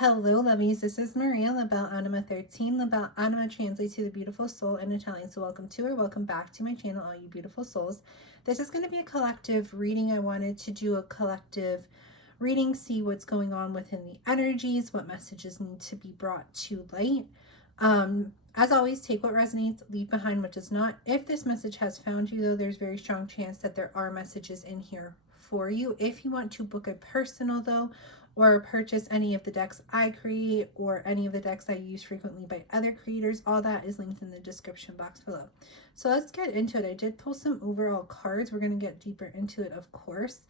Hello, lovies. This is Maria, Labelle Anima 13. Labelle Anima translates to the beautiful soul in Italian. So welcome to or welcome back to my channel, all you beautiful souls. This is going to be a collective reading. I wanted to do a collective reading, see what's going on within the energies, what messages need to be brought to light. As always, take what resonates, leave behind what does not. If this message has found you, though, there's very strong chance that there are messages in here for you. If you want to book a personal, though, or purchase any of the decks I create or any of the decks I use frequently by other creators, all that is linked in the description box below. So let's get into it. I did pull some overall cards. We're going to get deeper into it, of course.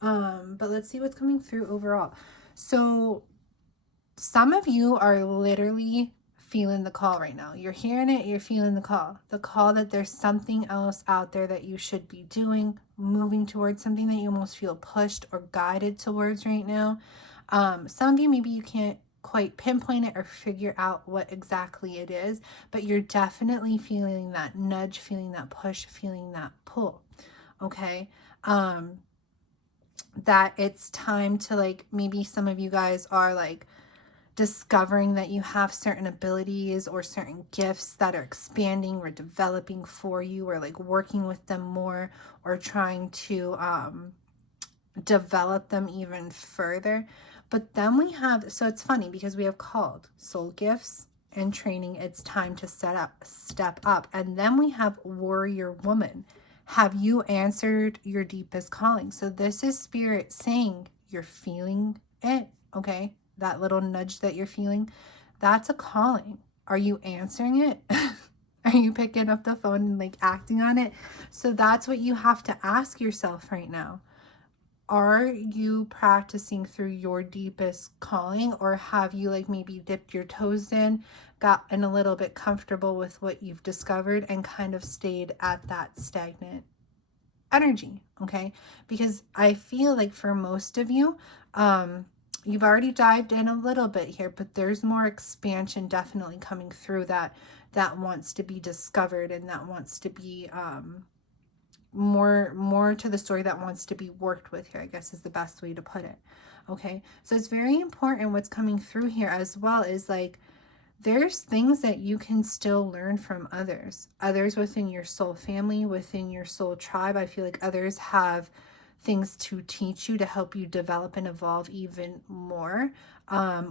But let's see what's coming through overall. So some of you are literally feeling the call right now. You're hearing it, you're feeling the call that there's something else out there that you should be doing, moving towards, something that you almost feel pushed or guided towards right now. Some of you, maybe you can't quite pinpoint it or figure out what exactly it is, but you're definitely feeling that nudge, feeling that push, feeling that pull. Okay. That it's time to, like, maybe some of you guys are like discovering that you have certain abilities or certain gifts that are expanding or developing for you, or like working with them more, or trying to develop them even further. But then we have, so it's funny because we have called soul gifts and training. It's time to step up. And then we have warrior woman. Have you answered your deepest calling? So this is spirit saying you're feeling it. Okay. That little nudge that you're feeling, that's a calling. Are you answering it? Are you picking up the phone and like acting on it? So that's what you have to ask yourself right now. Are you practicing through your deepest calling, or have you like maybe dipped your toes in, gotten a little bit comfortable with what you've discovered, and kind of stayed at that stagnant energy? Okay, because I feel like for most of you, you've already dived in a little bit here, but there's more expansion definitely coming through that wants to be discovered, and that wants to be more to the story, that wants to be worked with here, I guess is the best way to put it. Okay, so it's very important what's coming through here as well, is like there's things that you can still learn from others within your soul family, within your soul tribe. I feel like others have things to teach you, to help you develop and evolve even more,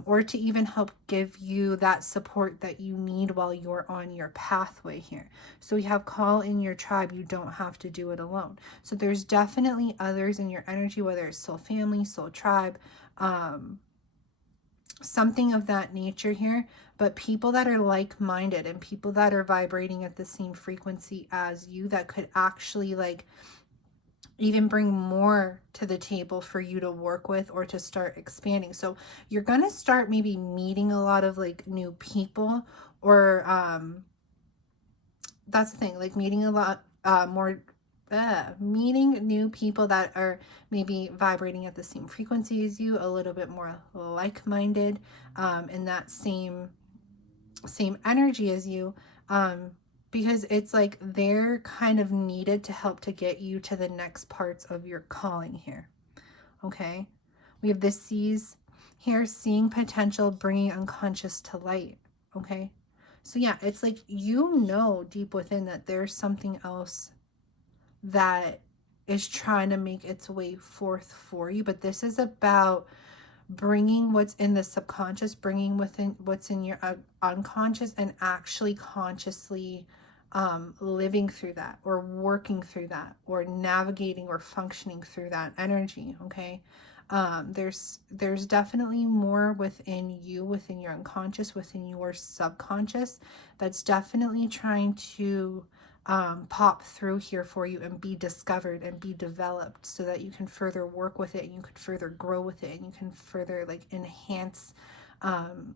or to even help give you that support that you need while you're on your pathway here. So we have call in your tribe. You don't have to do it alone. So there's definitely others in your energy, whether it's soul family, soul tribe, something of that nature here, but people that are like-minded and people that are vibrating at the same frequency as you, that could actually like even bring more to the table for you to work with or to start expanding. So you're going to start maybe meeting a lot of like new people, or that's the thing, like meeting a lot more meeting new people that are maybe vibrating at the same frequency as you, a little bit more like-minded, in that same energy as you, because it's like they're kind of needed to help to get you to the next parts of your calling here. Okay, we have the C's here, seeing potential, bringing unconscious to light. Okay, so yeah, it's like, you know, deep within that there's something else that is trying to make its way forth for you, but this is about bringing what's in the subconscious, bringing within what's in your unconscious, and actually consciously living through that, or working through that, or navigating or functioning through that energy. Okay, there's definitely more within you, within your unconscious, within your subconscious, that's definitely trying to pop through here for you and be discovered and be developed, so that you can further work with it, and you can further grow with it, and you can further like enhance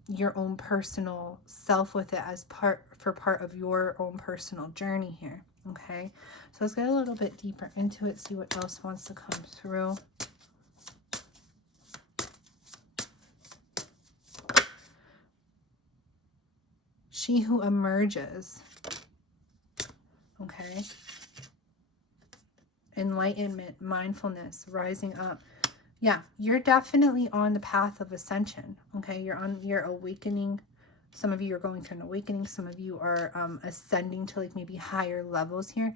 your own personal self with it as part of your own personal journey here. Okay, so let's get a little bit deeper into it, see what else wants to come through. She who emerges. Okay, enlightenment, mindfulness, rising up. Yeah, you're definitely on the path of ascension. Okay, you're awakening. Some of you are going through an awakening. Some of you are ascending to like maybe higher levels here.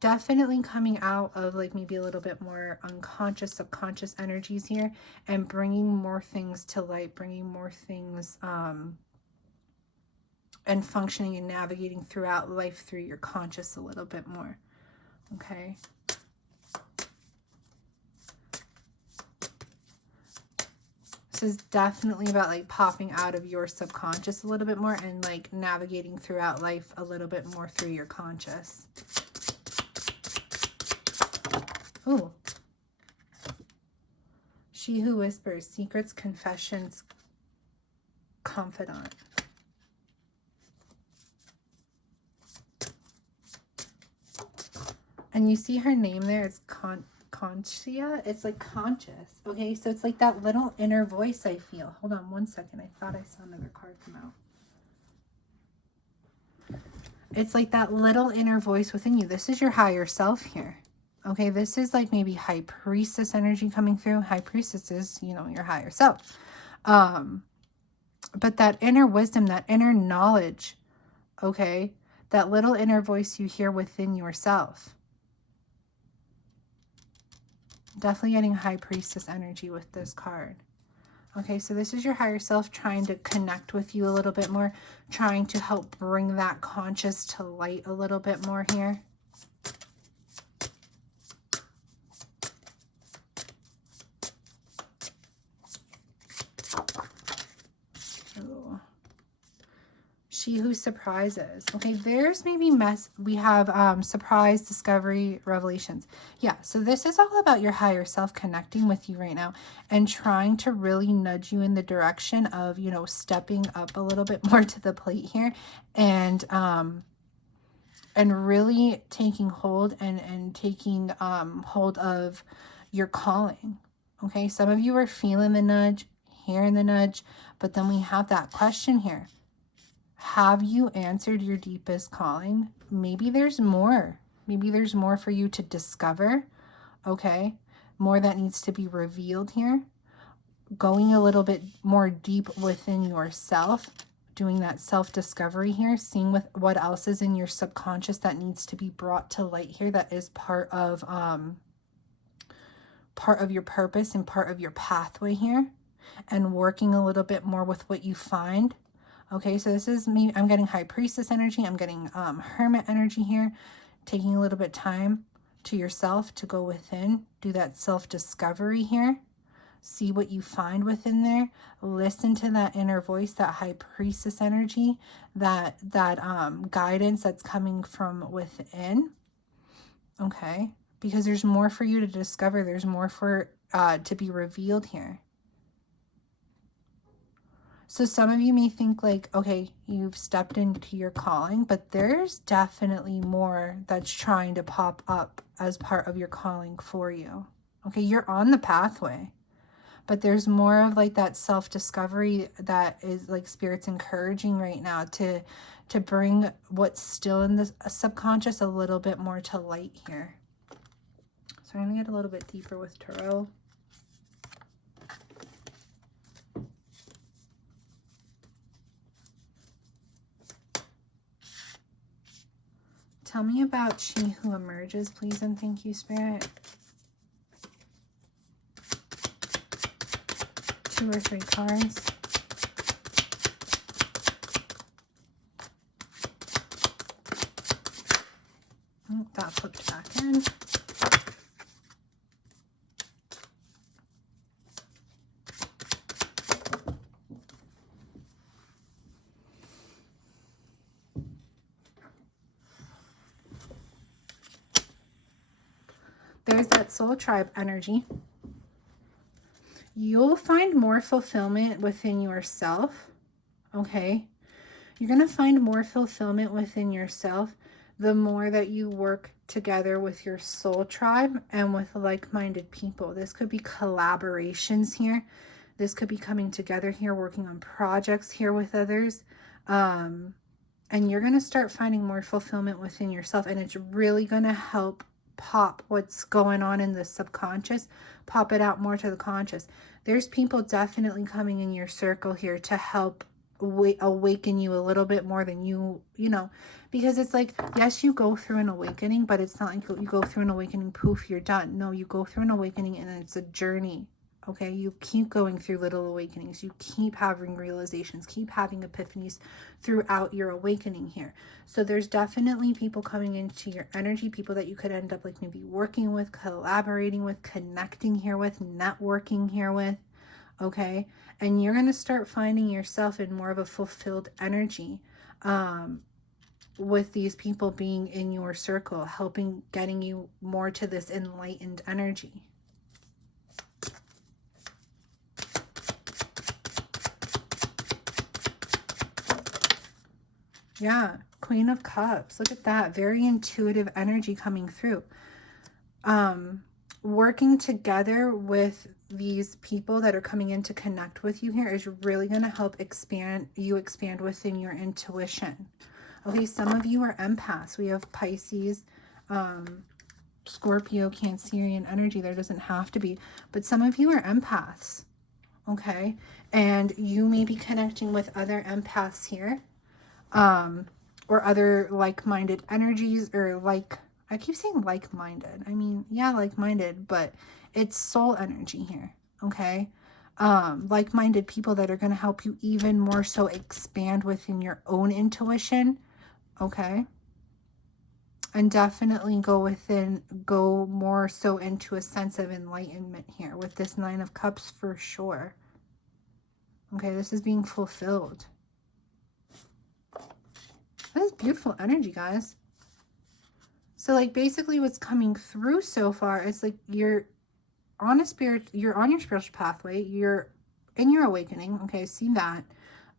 Definitely coming out of like maybe a little bit more unconscious, subconscious energies here, and bringing more things to light, bringing more things and functioning and navigating throughout life through your conscious a little bit more. Okay. This is definitely about like popping out of your subconscious a little bit more and like navigating throughout life a little bit more through your conscious. Ooh. She who whispers, secrets, confessions, confidant. And you see her name there, it's Conchia. It's like conscious. Okay, so it's like that little inner voice I feel. Hold on one second. I thought I saw another card come out. It's like that little inner voice within you. This is your higher self here. Okay, this is like maybe High Priestess energy coming through. High Priestess is, you know, your higher self. But that inner wisdom, that inner knowledge, okay, that little inner voice you hear within yourself. Definitely getting High Priestess energy with this card. Okay, so this is your higher self trying to connect with you a little bit more, trying to help bring that conscious to light a little bit more here. She who surprises. Okay, there's maybe we have surprise, discovery, revelations. Yeah, so this is all about your higher self connecting with you right now and trying to really nudge you in the direction of, you know, stepping up a little bit more to the plate here and really taking hold and taking hold of your calling. Okay, some of you are feeling the nudge, hearing the nudge, but then we have that question here. Have you answered your deepest calling? Maybe there's more. Maybe there's more for you to discover. Okay. More that needs to be revealed here. Going a little bit more deep within yourself. Doing that self-discovery here. Seeing what else is in your subconscious that needs to be brought to light here. That is part of your purpose and part of your pathway here. And working a little bit more with what you find. Okay, so this is me. I'm getting High Priestess energy. I'm getting Hermit energy here. Taking a little bit of time to yourself to go within. Do that self-discovery here. See what you find within there. Listen to that inner voice, that High Priestess energy, that guidance that's coming from within. Okay, because there's more for you to discover. There's more for to be revealed here. So some of you may think like, okay, you've stepped into your calling, but there's definitely more that's trying to pop up as part of your calling for you. Okay, you're on the pathway, but there's more of like that self-discovery that is like Spirit's encouraging right now to bring what's still in the subconscious a little bit more to light here. So I'm going to get a little bit deeper with Tarot. Tell me about She Who Emerges, please, and thank you, Spirit. 2 or 3 cards. Oh, that flipped back in. There's that soul tribe energy. You'll find more fulfillment within yourself, okay? You're going to find more fulfillment within yourself the more that you work together with your soul tribe and with like-minded people. This could be collaborations here. This could be coming together here, working on projects here with others. And you're going to start finding more fulfillment within yourself, and it's really going to help pop what's going on in the subconscious, pop it out more to the conscious. There's people definitely coming in your circle here to help awaken you a little bit more than you know, because it's like, yes, you go through an awakening, but it's not like you go through an awakening, poof, you're done. No, you go through an awakening and it's a journey. Okay, you keep going through little awakenings. You keep having realizations, keep having epiphanies throughout your awakening here. So there's definitely people coming into your energy, people that you could end up like maybe working with, collaborating with, connecting here with, networking here with. Okay, and you're going to start finding yourself in more of a fulfilled energy with these people being in your circle, helping, getting you more to this enlightened energy. Yeah, Queen of Cups. Look at that. Very intuitive energy coming through. Working together with these people that are coming in to connect with you here is really going to help expand within your intuition. Okay, some of you are empaths. We have Pisces, Scorpio, Cancerian energy. There doesn't have to be, but some of you are empaths. Okay, and you may be connecting with other empaths here. Or other like-minded energies, or I keep saying like-minded. I mean, yeah, like-minded, but it's soul energy here, okay? Like-minded people that are going to help you even more so expand within your own intuition, okay? And definitely go more so into a sense of enlightenment here with this Nine of Cups for sure. Okay, this is being fulfilled. That is beautiful energy, guys. So like basically what's coming through so far is like you're on your spiritual pathway, you're in your awakening. Okay, see that.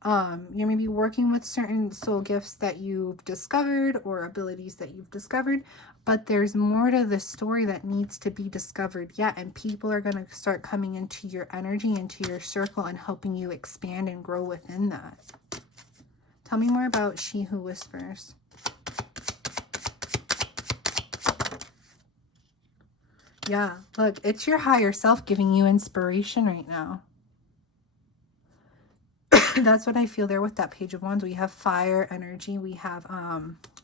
You're maybe working with certain soul gifts that you've discovered or abilities that you've discovered, but there's more to the story that needs to be discovered yet, and people are going to start coming into your energy, into your circle, and helping you expand and grow within that. Tell me more about She Who Whispers. Yeah, look, it's your higher self giving you inspiration right now. That's what I feel there with that Page of Wands. We have fire energy. We have,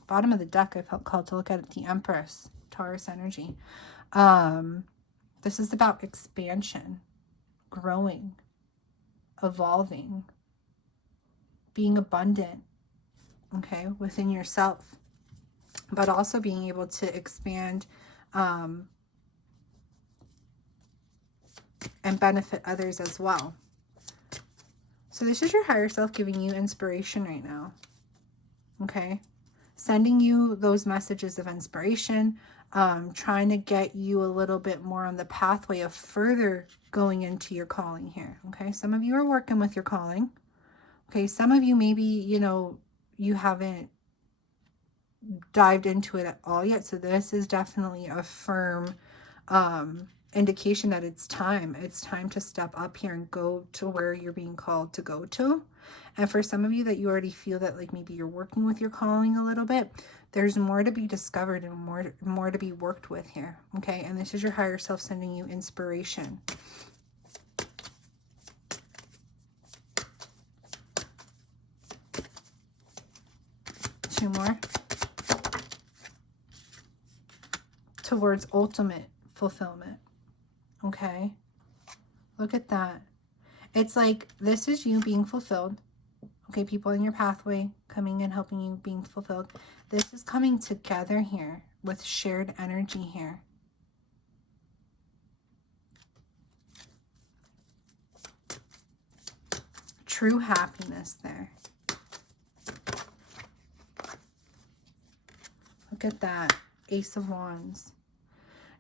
bottom of the deck, I felt called to look at it, the Empress, Taurus energy. This is about expansion, growing, evolving, being abundant, okay, within yourself, but also being able to expand and benefit others as well. So this is your higher self giving you inspiration right now, okay? Sending you those messages of inspiration, trying to get you a little bit more on the pathway of further going into your calling here, okay? Some of you are working with your calling, okay? Some of you maybe, you know, you haven't dived into it at all yet, so this is definitely a firm indication that it's time to step up here and go to where you're being called to go to. And for some of you that you already feel that like maybe you're working with your calling a little bit, there's more to be discovered and more to be worked with here, okay? And this is your higher self sending you inspiration. Two more. Towards ultimate fulfillment. Okay, look at that. It's like this is you being fulfilled. Okay, people in your pathway coming and helping you being fulfilled. This is coming together here with shared energy here. True happiness there. Look at that. Ace of Wands.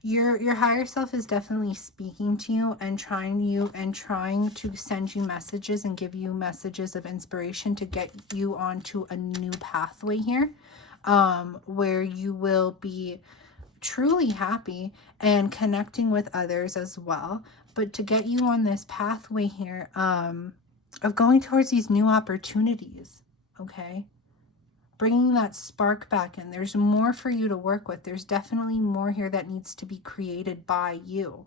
Your higher self is definitely speaking to you and trying to send you messages and give you messages of inspiration to get you onto a new pathway here, where you will be truly happy and connecting with others as well, but to get you on this pathway here of going towards these new opportunities, okay? bringing that spark back in. There's more for you to work with. There's definitely more here that needs to be created by you,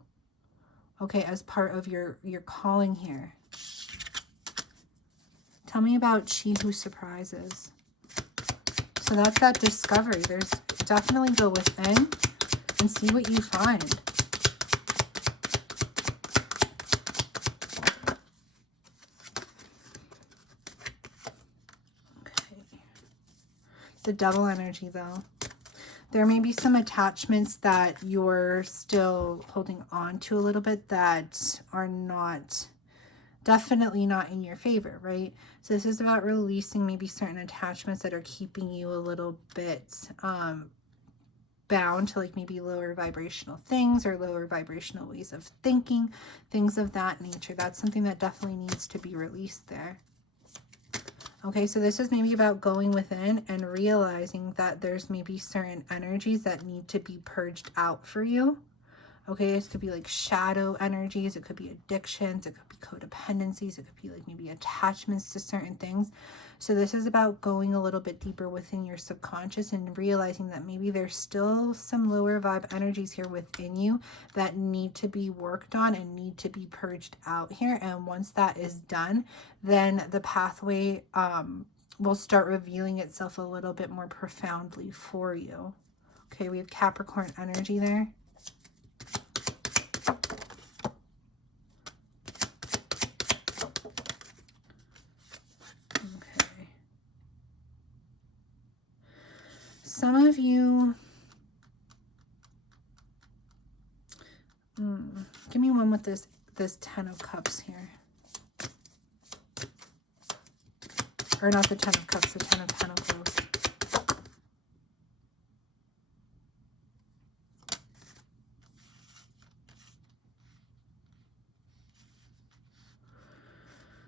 okay, as part of your calling here. Tell me about She Who Surprises. So that's that discovery. There's definitely go within and see what you find. Okay. The Devil energy, though. There may be some attachments that you're still holding on to a little bit that are not, definitely not in your favor, right? So this is about releasing maybe certain attachments that are keeping you a little bit bound to like maybe lower vibrational things or lower vibrational ways of thinking, things of that nature. That's something that definitely needs to be released there. Okay, so this is maybe about going within and realizing that there's maybe certain energies that need to be purged out for you. Okay, this could be like shadow energies, it could be addictions, it could be codependencies, it could be like maybe attachments to certain things. So this is about going a little bit deeper within your subconscious and realizing that maybe there's still some lower vibe energies here within you that need to be worked on and need to be purged out here. And once that is done, then the pathway will start revealing itself a little bit more profoundly for you. Okay, we have Capricorn energy there. Some of you, give me one with this 10 of Cups here. Or not the 10 of Cups, the 10 of Pentacles.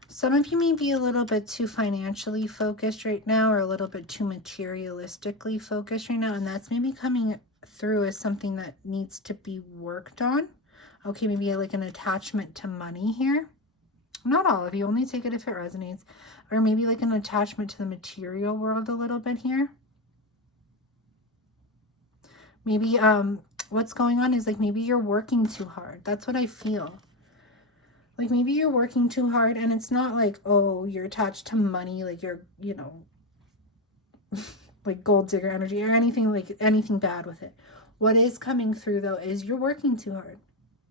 Some of you may be a little bit too financially focused right now, or a little bit too materialistically focused right now, and that's maybe coming through as something that needs to be worked on. Okay, maybe like an attachment to money here. Not all of you, only take it if it resonates. Or maybe like an attachment to the material world a little bit here. Maybe what's going on is like maybe you're working too hard. That's what I feel. Like maybe you're working too hard, and it's not like, oh, you're attached to money, like you're, you know, like gold digger energy or anything, like anything bad with it. What is coming through though is you're working too hard.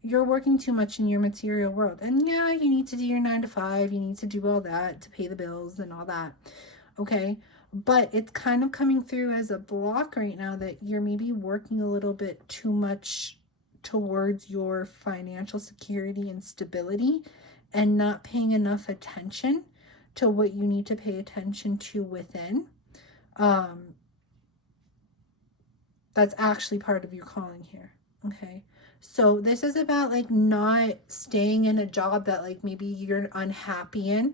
You're working too much in your material world. And yeah, you need to do your 9 to 5. You need to do all that to pay the bills and all that. Okay. But it's kind of coming through as a block right now that you're maybe working a little bit too much towards your financial security and stability and not paying enough attention to what you need to pay attention to within. That's actually part of your calling here. Okay. So this is about like not staying in a job that like maybe you're unhappy in.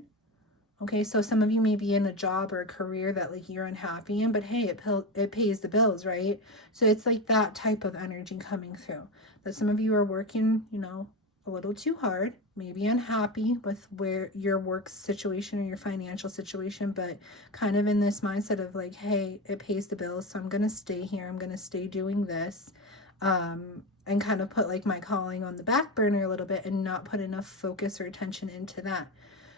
Okay, so some of you may be in a job or a career that like you're unhappy in, but hey, it pays the bills, right? So it's like that type of energy coming through. That some of you are working, you know, a little too hard, maybe unhappy with where your work situation or your financial situation, but kind of in this mindset of like, hey, it pays the bills, so I'm going to stay here. I'm going to stay doing this. And kind of put like my calling on the back burner a little bit and not put enough focus or attention into that.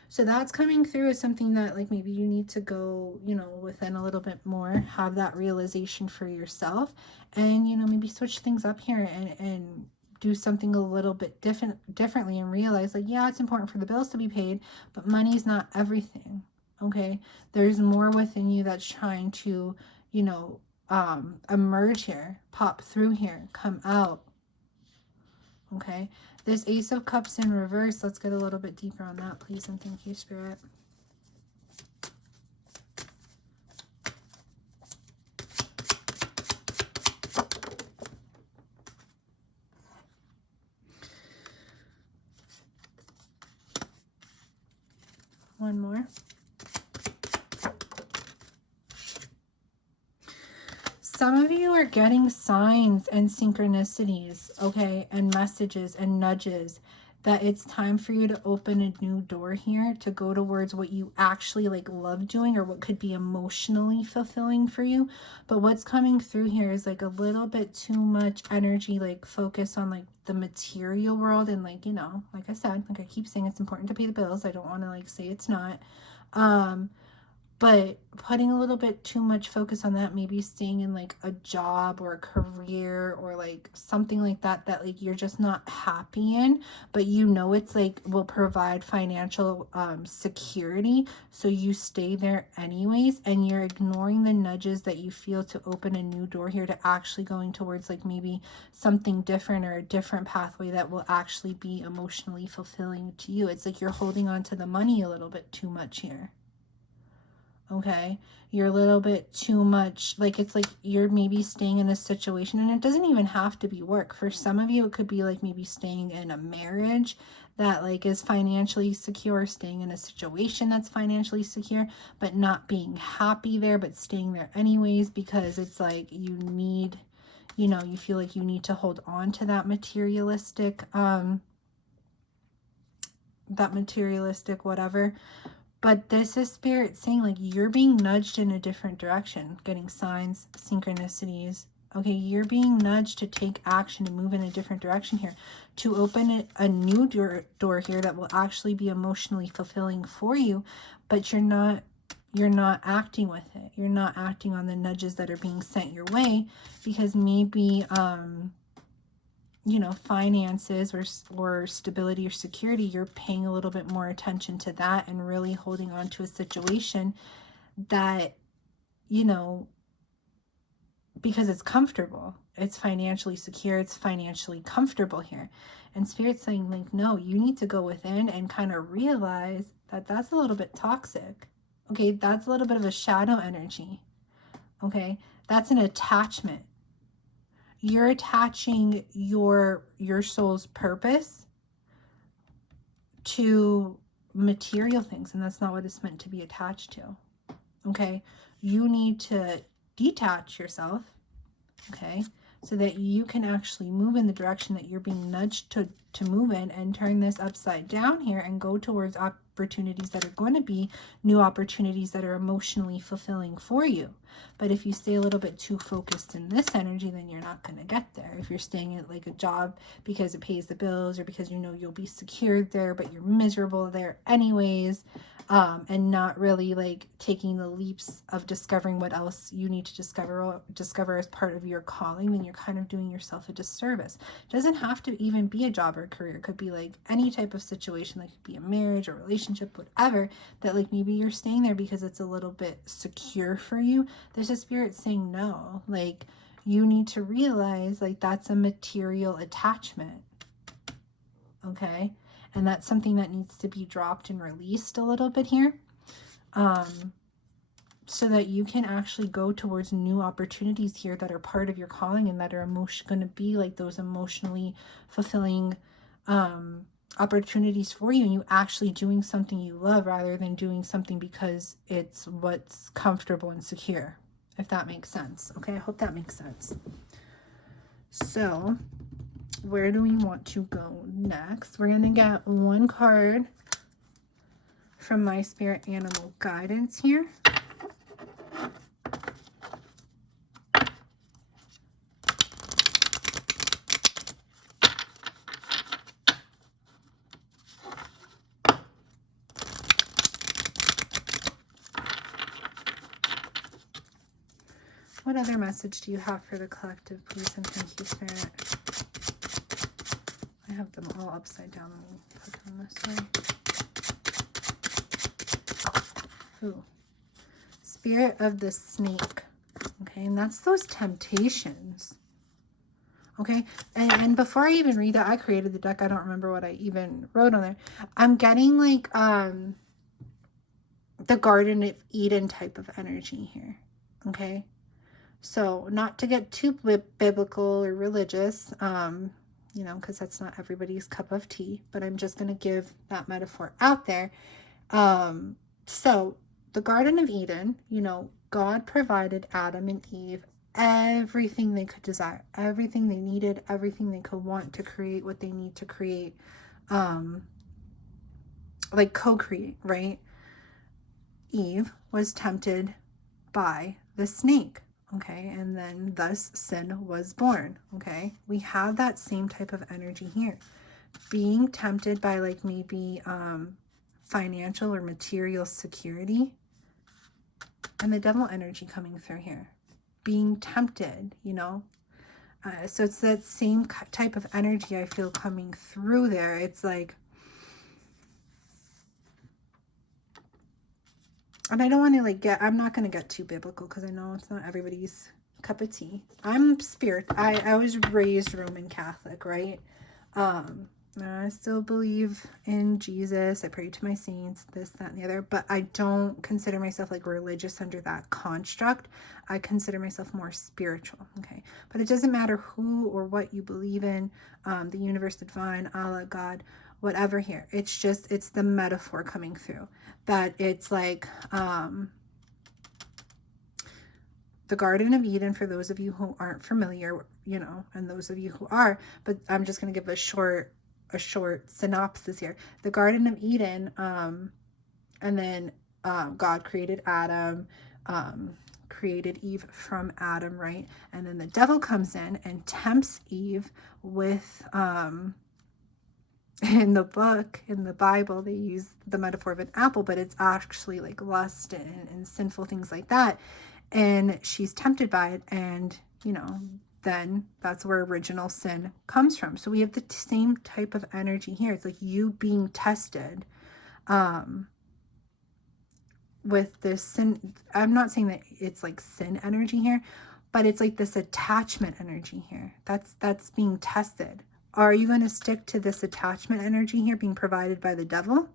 So that's coming through as something that like maybe you need to go, you know, within a little bit more, have that realization for yourself, and, you know, maybe switch things up here and do something a little bit differently and realize like, yeah, it's important for the bills to be paid, but money's not everything. Okay. There's more within you that's trying to, you know, emerge here, pop through here, come out. Okay. This Ace of Cups in reverse, let's get a little bit deeper on that, please, and thank you, Spirit. One more. Some of you are getting signs and synchronicities, okay, and messages and nudges that it's time for you to open a new door here to go towards what you actually like love doing, or what could be emotionally fulfilling for you. But what's coming through here is like a little bit too much energy, like focus on like the material world, and like, you know, like I said, like I keep saying, it's important to pay the bills. I don't want to like say it's not. But putting a little bit too much focus on that, maybe staying in like a job or a career or like something like that, that like you're just not happy in, but you know it's like will provide financial security, so you stay there anyways, and you're ignoring the nudges that you feel to open a new door here, to actually going towards like maybe something different or a different pathway that will actually be emotionally fulfilling to you. It's like you're holding on to the money a little bit too much here. Okay, you're a little bit too much, like it's like you're maybe staying in a situation, and it doesn't even have to be work. For some of you, it could be like maybe staying in a marriage that like is financially secure, staying in a situation that's financially secure, but not being happy there, but staying there anyways, because it's like you need, you know, you feel like you need to hold on to that materialistic whatever. But this is Spirit saying like you're being nudged in a different direction, getting signs, synchronicities. Okay, you're being nudged to take action and move in a different direction here, to open a new door here that will actually be emotionally fulfilling for you, but you're not acting with it. You're not acting on the nudges that are being sent your way, because maybe you know, finances or stability or security, you're paying a little bit more attention to that and really holding on to a situation that, you know, because it's comfortable, it's financially secure, it's financially comfortable here. And Spirit's saying like, no, you need to go within and kind of realize that that's a little bit toxic. Okay, that's a little bit of a shadow energy. Okay, that's an attachment. You're attaching your soul's purpose to material things, and that's not what it's meant to be attached to. Okay, you need to detach yourself, okay, so that you can actually move in the direction that you're being nudged to move in, and turn this upside down here and go towards opportunities that are going to be new opportunities that are emotionally fulfilling for you. But if you stay a little bit too focused in this energy, then you're not going to get there. If you're staying at like a job because it pays the bills, or because you know you'll be secured there, but you're miserable there anyways, and not really like taking the leaps of discovering what else you need to discover as part of your calling, then you're kind of doing yourself a disservice. It doesn't have to even be a job or a career. It could be like any type of situation, like it could be a marriage or relationship, whatever, that like maybe you're staying there because it's a little bit secure for you. There's a Spirit saying no, like you need to realize like that's a material attachment. Okay, and that's something that needs to be dropped and released a little bit here, so that you can actually go towards new opportunities here that are part of your calling, and that are going to be like those emotionally fulfilling opportunities for you, and you actually doing something you love rather than doing something because it's what's comfortable and secure, if that makes sense. Okay, I hope that makes sense. So where do we want to go next? We're going to get one card from my spirit animal guidance here. What other message do you have for the collective, please and thank you, Spirit? I have them all upside down. Let me put them this way. Ooh. Spirit of the snake. Okay, and that's those temptations. Okay, and before I even read that, I created the deck. I don't remember what I even wrote on there. I'm getting like the Garden of Eden type of energy here. Okay, so not to get too biblical or religious, you know, because that's not everybody's cup of tea, but I'm just going to give that metaphor out there. So the Garden of Eden, you know, God provided Adam and Eve everything they could desire, everything they needed, everything they could want to create what they need to create. like co-create, right? Eve was tempted by the snake, okay? And then thus sin was born, okay? We have that same type of energy here. Being tempted by like maybe financial or material security, and the devil energy coming through here. Being tempted, you know? So it's that same type of energy I feel coming through there. It's like, and I don't want to like I'm not going to get too biblical because I know it's not everybody's cup of tea. I'm spirit. I was raised Roman Catholic, right? I still believe in Jesus. I pray to my saints, this, that, and the other, but I don't consider myself like religious under that construct. I consider myself more spiritual, okay? But it doesn't matter who or what you believe in, the universe, the divine, Allah, God, whatever here. It's just, it's the metaphor coming through. That it's like, the Garden of Eden, for those of you who aren't familiar, you know, and those of you who are, but I'm just going to give a short synopsis here. The Garden of Eden, and then God created Adam, created Eve from Adam, right? And then the devil comes in and tempts Eve with, in the book, in the Bible, they use the metaphor of an apple, but it's actually like lust and sinful things like that. And she's tempted by it, and, you know, then that's where original sin comes from. So we have the same type of energy here. It's like you being tested with this sin. I'm not saying that it's like sin energy here, but it's like this attachment energy here. That's being tested. Are you going to stick to this attachment energy here being provided by the devil?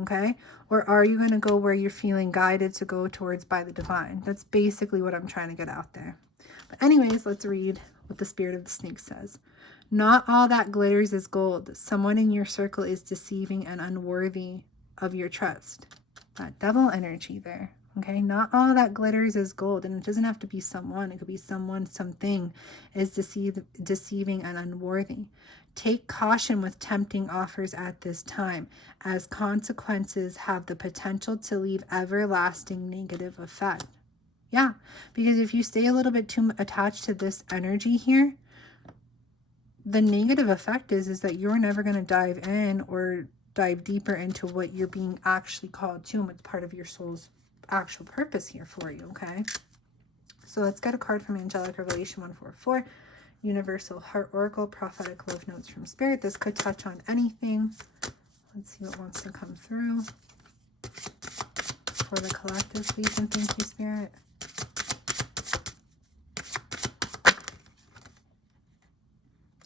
Okay? Or are you going to go where you're feeling guided to go towards by the divine? That's basically what I'm trying to get out there. But anyways, let's read what the spirit of the snake says. Not all that glitters is gold. Someone in your circle is deceiving and unworthy of your trust. That devil energy there. Okay, not all that glitters is gold, and it doesn't have to be someone. It could be someone, something is deceiving and unworthy. Take caution with tempting offers at this time, as consequences have the potential to leave everlasting negative effect. Yeah, because if you stay a little bit too attached to this energy here, the negative effect is that you're never going to dive in or dive deeper into what you're being actually called to and what's part of your soul's actual purpose here for you, okay? So let's get a card from Angelic Revelation 144, Universal Heart Oracle, Prophetic Love Notes from Spirit. This could touch on anything. Let's see what wants to come through for the collective, please, and thank you, Spirit.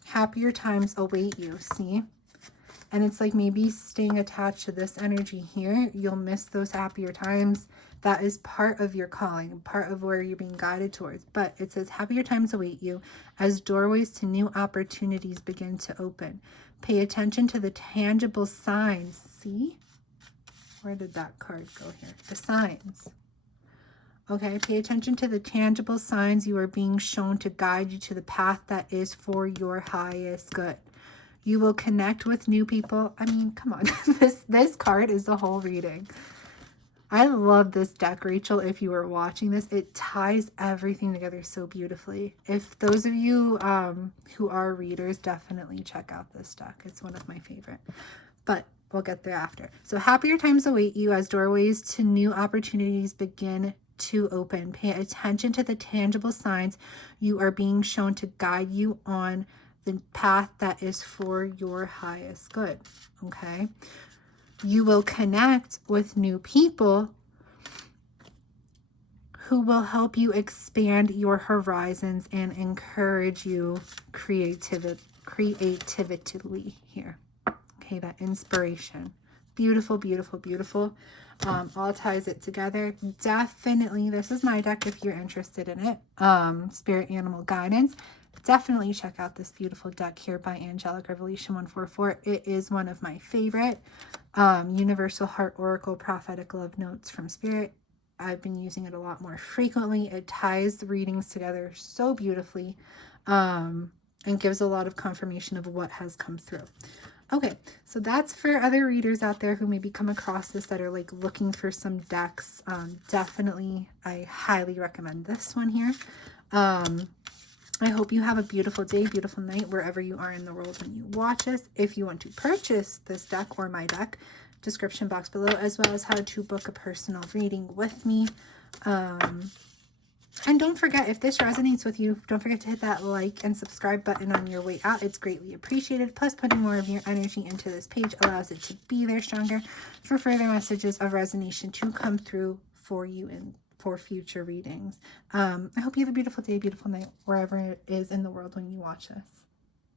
Happier times await you, see? And it's like maybe staying attached to this energy here, you'll miss those happier times. That is part of your calling, part of where you're being guided towards. But it says, happier times await you as doorways to new opportunities begin to open. Pay attention to the tangible signs. See? Where did that card go here? The signs. Okay, pay attention to the tangible signs you are being shown to guide you to the path that is for your highest good. You will connect with new people. I mean, come on. This card is the whole reading. I love this deck, Rachel. If you are watching this, it ties everything together so beautifully. If those of you who are readers, definitely check out this deck. It's one of my favorite. But we'll get there after. So happier times await you as doorways to new opportunities begin to open. Pay attention to the tangible signs you are being shown to guide you on the path that is for your highest good. Okay? You will connect with new people who will help you expand your horizons and encourage you creatively here. Okay, that inspiration. Beautiful, beautiful, beautiful. All ties it together. Definitely, this is my deck if you're interested in it. Spirit Animal Guidance. Definitely check out this beautiful deck here by Angelic Revelation 144. It is one of my favorite. Universal Heart Oracle, Prophetic Love Notes from Spirit. I've been using it a lot more frequently. It ties the readings together so beautifully and gives a lot of confirmation of what has come through. Okay, so that's for other readers out there who maybe come across this that are like looking for some decks. Definitely, I highly recommend this one here. I hope you have a beautiful day, beautiful night, wherever you are in the world when you watch us. If you want to purchase this deck or my deck, description box below, as well as how to book a personal reading with me. And don't forget, if this resonates with you, don't forget to hit that like and subscribe button on your way out. It's greatly appreciated. Plus, putting more of your energy into this page allows it to be there stronger for further messages of resonation to come through for you and for future readings. I hope you have a beautiful day, beautiful night, wherever it is in the world when you watch this.